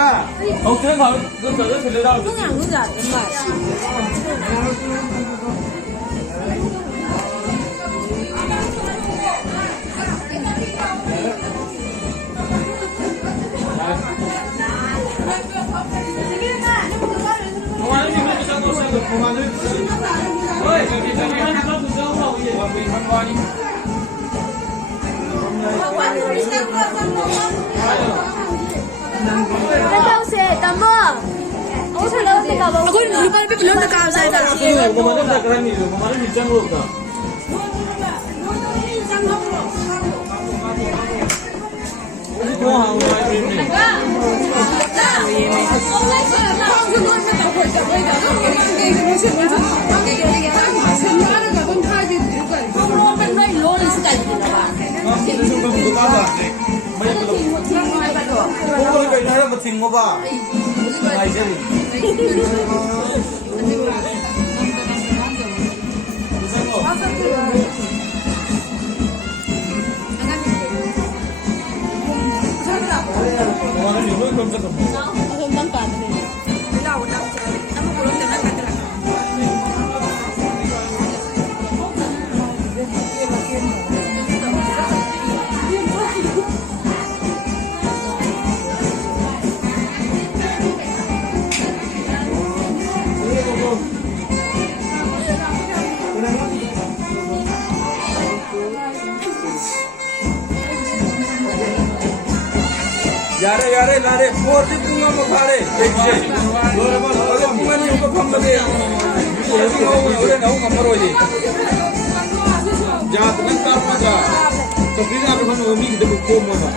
나가. 그냥 가면 너 들려다. 그냥 누가 정말. Ako yung lupa na pipilihan na kaasay ka. Kemarin tak keren itu, kemarin bincang lu kan. Kau hang mai ini. Kau boleh kena ada beting apa? Mai jadi. Kemarin itu belum ketemu. यारे लारे फोर से पूंगा मखारे एक से दो बार अरे पूंगा नहीं उनको कम लगे ये नौ नंबर हो जी जात में कार पजा तो फिर आप हम उम्मीद देखो को मना